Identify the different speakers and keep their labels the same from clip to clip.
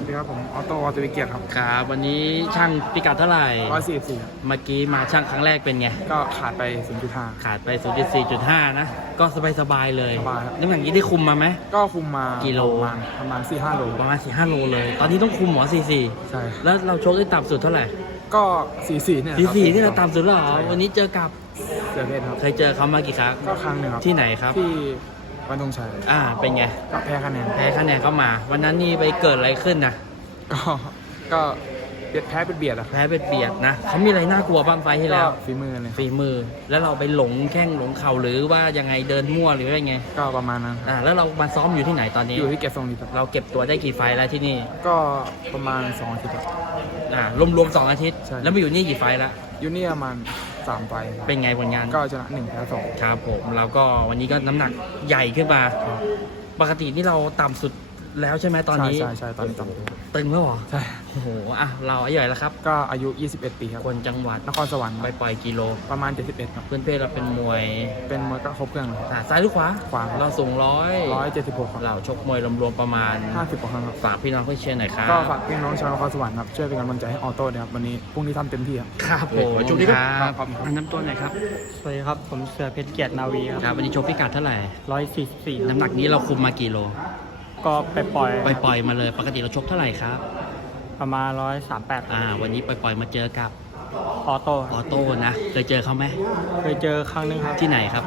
Speaker 1: ดีครับผมออโต้ออโตวิเกียรติครับ
Speaker 2: ครับวันนี้ช่างพิกัดเท่าไหร่
Speaker 1: 144ครับ
Speaker 2: เมื่อกี้มาช่างครั้งแรกเป็นไง
Speaker 1: ก็ขาดไป 0.5
Speaker 2: ขาดไป 0.4.5 นะก็สบายๆเลย
Speaker 1: สบายครับ
Speaker 2: น้ำหนักนี้ได้คุมมาไหม
Speaker 1: ก็คุมมา
Speaker 2: กี่โล
Speaker 1: ประมาณ 4-5 โล
Speaker 2: ประมาณ 4-5 โลเลย ตอนนี้ต้องคุมหมอ
Speaker 1: ใช่
Speaker 2: 44แล้วเราชกได้ต่ำสุดเท่าไหร่
Speaker 1: ก็ 44เนี่ยครับ
Speaker 2: 44นี่เราต่ำสุดแล้วเหรอวันนี้เจอกับ
Speaker 1: เสือเพชรครับ
Speaker 2: เคยเจอเขามากี่ครั้ง
Speaker 1: ก็ครั้งหนึ่งครับ
Speaker 2: ที่ไหนครับ
Speaker 1: ที่วันธงชัย
Speaker 2: เป็นไง
Speaker 1: ก็แพ้คะแนน
Speaker 2: เข้ามาวันนั้นนี่ไปเกิดอะไรขึ้นนะ
Speaker 1: ก็แพ้เป็นเบียดอะ
Speaker 2: แพ้เป็นเบียดนะเขามีอะไรน่ากลัวบ้างไฟที่แล้ว
Speaker 1: ฝีมือเลย
Speaker 2: ฝีมือแล้วเราไปหลงแข้งหลงเข่าหรือว่ายังไงเดินมั่วหรือว่ายังไง
Speaker 1: ก็ประมาณนั้น
Speaker 2: แล้วเรามาซ้อมอยู่ที่ไหนตอนนี้
Speaker 1: อยู่ที่เก็บทรงดีครับ
Speaker 2: เราเก็บตัวได้กี่ไฟแล้วที่นี่
Speaker 1: ก็ประมาณ2 อาทิตย์ครับ
Speaker 2: รวมๆ2 อาทิตย์แล้วมาอยู่นี่กี่ไฟแล้ว
Speaker 1: อยู่นี่ประมาณ3 ไฟ
Speaker 2: เป็นไงผลงาน
Speaker 1: ก็ชนะ1แพ้2
Speaker 2: ครับผมแล้วก็วันนี้ก็น้ำหนักใหญ่ขึ้นมาปกตินี่เราต่ำสุดแล้วใช่ไหมตอนนี้
Speaker 1: ใช่ตอนนี้ต่
Speaker 2: ำตึงแล้วเหรอ
Speaker 1: ใช่
Speaker 2: โอ้โหเราอายุเท่าไหร่แล้วครับ
Speaker 1: ก็อายุ21 ปีครับ
Speaker 2: คนจังหวัด
Speaker 1: นครสวรรค์
Speaker 2: ไปปล่อยกิโล
Speaker 1: ประมาณ71ครับ
Speaker 2: เพื่อนเพศเราเป็นมวย
Speaker 1: ก็ครบเครื่องเลย
Speaker 2: ซ้ายหรือขวาเราสูง
Speaker 1: 176ครับ
Speaker 2: เราชกมวยรวมๆประมาณ
Speaker 1: 50 กว่าครั้งครับ
Speaker 2: ฝากพี่น้องเพื่อนเชียร์หน่อยครับ
Speaker 1: ก็ฝากพี่น้องชาวนครสวรรค์ครับช่วยเป็นกำลังใจให้ออโต้นะครับวันนี้พรุ่งนี้ทำเต็มที่ครับ
Speaker 2: ครับผมจุดนี้ครับน้ำต้นหน่อยครับ
Speaker 3: สวัสดีครับผมเสือเพชรเกียรตินาวี
Speaker 2: ครับวันนี้ชกพิกัดเท่าไหร่
Speaker 3: 144
Speaker 2: น้ำหนักนี้เราคุมมากี่โล
Speaker 3: ก็ไปป
Speaker 2: ล่อยมาเลยปกติเราชกเท่าไหร่ครับ
Speaker 3: ประมาณ138
Speaker 2: วันนี้ปล่อยมาเจอกับ
Speaker 3: ออโต้
Speaker 2: นะเคยเจอเขาไหม
Speaker 3: เคยเจอครั้งนึงครับ
Speaker 2: ที่ไหนครับ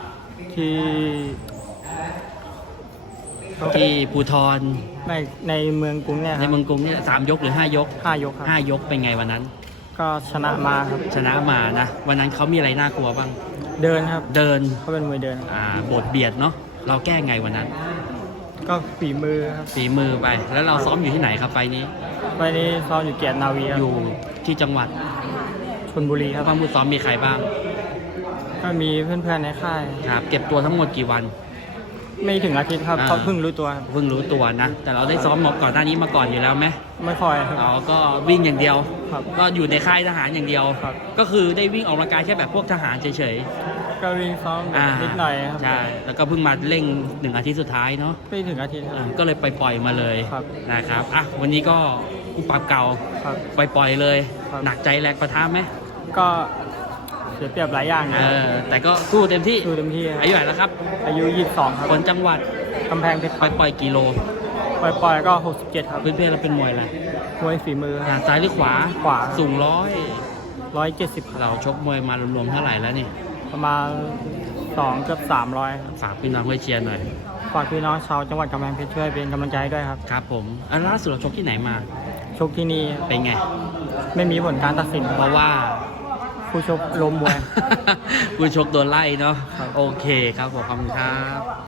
Speaker 3: ที่
Speaker 2: ภูทร
Speaker 3: ในเมืองกรุงเนี่ย
Speaker 2: ในเมืองกรุงเนี่ย3 ยกหรือ5 ยก
Speaker 3: 5 ยกครับ
Speaker 2: 5 ยกเป็นไงวันนั้น
Speaker 3: ก็ชนะมาครับ
Speaker 2: ชนะมานะวันนั้นเขามีอะไรน่ากลัวบ้าง
Speaker 3: เดินครับ
Speaker 2: เขา
Speaker 3: เป็นมวยเดิน
Speaker 2: บทเบียดเนาะเราแก้ไงวันนั้น
Speaker 3: ก็ฝีมือครับ
Speaker 2: ฝีมือไปแล้วเราซ้อมอยู่ที่ไหนครับไฟนี้
Speaker 3: ซ้อมอยู่เกียรตินาวี
Speaker 2: อยู่ที่จังหวัด
Speaker 3: ชลบุรีครับ
Speaker 2: ผู้ซ้อมมีใครบ้าง
Speaker 3: ก็มีเพื่อนๆในค่าย
Speaker 2: ครับเก็บตัวทั้งหมดกี่วัน
Speaker 3: ไม่ถึงอาทิตย์ครับเขาเพิ่งรู้ตัว
Speaker 2: นะแต่เราได้ซ้อมก่อนหน้านี้มาก่อนอยู่แล้วไหม
Speaker 3: ไม่ค่อยครับ
Speaker 2: เราก็วิ่งอย่างเดียวก็อยู่ในค่ายทหารอย่างเดียวก็คือได้วิ่งออกกำลังกายแค่แบบพวกทหารเฉย
Speaker 3: ก็วิ่งซ้อมนิดหน่อยครับ
Speaker 2: ใช่แล้วก็เพิ่งมาเร่ง1 อาทิตย์สุดท้ายเนาะ
Speaker 3: ไม่ถึงอาทิตย์
Speaker 2: ก็เลยปล่อยมาเลยนะครับวันนี้ก็อุปรับเก่าปล่อยเลยหนักใจแรงประท้าไหม
Speaker 3: ก็เสียเปรียบหลายอย่าง
Speaker 2: แต่ก็สู้เต็มที่อายุเท่าไหร่แล้วครับ
Speaker 3: อายุ22ครับ
Speaker 2: คนจังหวัด
Speaker 3: กำแพงเพชร
Speaker 2: ปล่อยกิโล
Speaker 3: ปล่อยก็67ครับ
Speaker 2: เพื่อนเราเป็นมวยอะไร
Speaker 3: มวยฝีมือ
Speaker 2: ซ้ายหรือขวาสูง
Speaker 3: 170
Speaker 2: เราชกมวยมารวมๆเท่าไหร่แล้วนี่
Speaker 3: ประมาณ2 เกือบ 300
Speaker 2: ฝากพี่น้องเพื่อเชียร์หน่อย
Speaker 3: ฝากพี่น้องชาวจังหวัดกำแพงเพชรช่วยเป็นกำลังใจด้วยครับ
Speaker 2: ครับผมล่าสุดเราชกที่ไหนมา
Speaker 3: ชกที่นี่
Speaker 2: เป็นไง
Speaker 3: ไม่มีผลการตัดสิน
Speaker 2: เพราะว่า
Speaker 3: ผู้ชกล้มมวย
Speaker 2: ผู้ชกโดนไล่เนาะโอเคครับขอบคุณครับ